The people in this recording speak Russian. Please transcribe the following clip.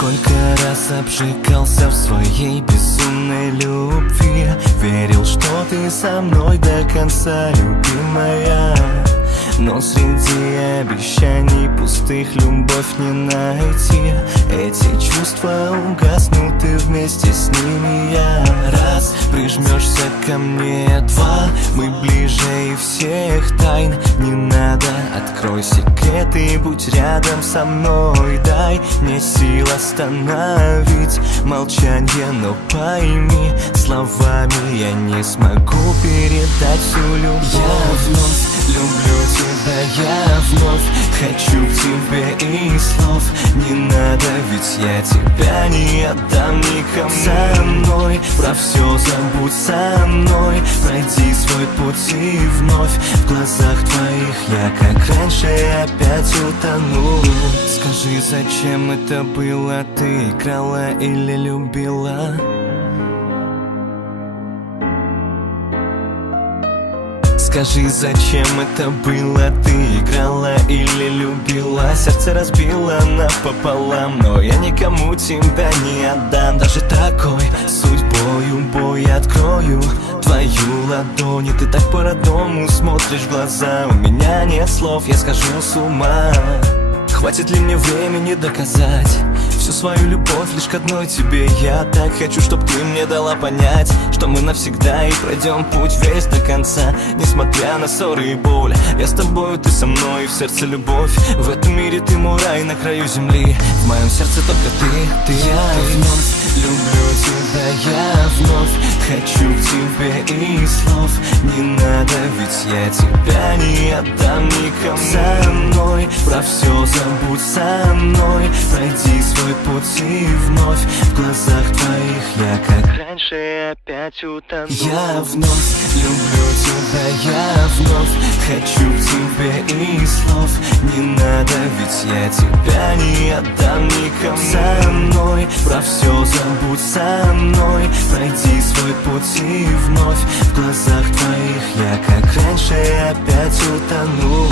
Сколько раз обжигался в своей безумной любви, верил, что ты со мной до конца, любимая. Но среди обещаний пустых любовь не найти. Эти чувства угаснут, и вместе с ними я. Раз, прижмешься ко мне, два, мы ближе и всех тайн не надо. Открой секрет и будь рядом со мной. Дай мне сил остановить молчание, но пойми, словами я не смогу передать всю любовь. Я вновь люблю тебя, я вновь хочу к тебе, и слов не надо, ведь я тебя не отдам никому. Со мной про все забудь, со мной пройди свой путь, и вновь в глазах твоих я, как раньше, опять утону. Скажи, зачем это было? Ты играла или любила? Скажи, зачем это было? Ты играла или любила? Сердце разбила напополам, но я никому тебя не отдам. Даже такой судьбою бой открою твою ладонь, и ты так по-родному смотришь в глаза. У меня нет слов, я схожу с ума. Хватит ли мне времени доказать всю свою любовь лишь к одной тебе? Я так хочу, чтоб ты мне дала понять, что мы навсегда и пройдем путь весь до конца. Несмотря на ссоры и боль, я с тобою, ты со мной, и в сердце любовь. В этом мире ты мой рай на краю земли, в моем сердце только ты. Я вновь люблю тебя, я вновь хочу к тебе, и слов не надо, ведь я тебя не отдам никому. Со мной про все забудь, со мной пройди свой путь, и вновь в глазах твоих я, как раньше, опять утону. Я вновь люблю тебя, я вновь хочу к тебе, и слов не надо, ведь я тебя не отдам никому. Со мной про все забудь, со мной пройди свой путь, и вновь в глазах твоих я, как раньше, опять утону.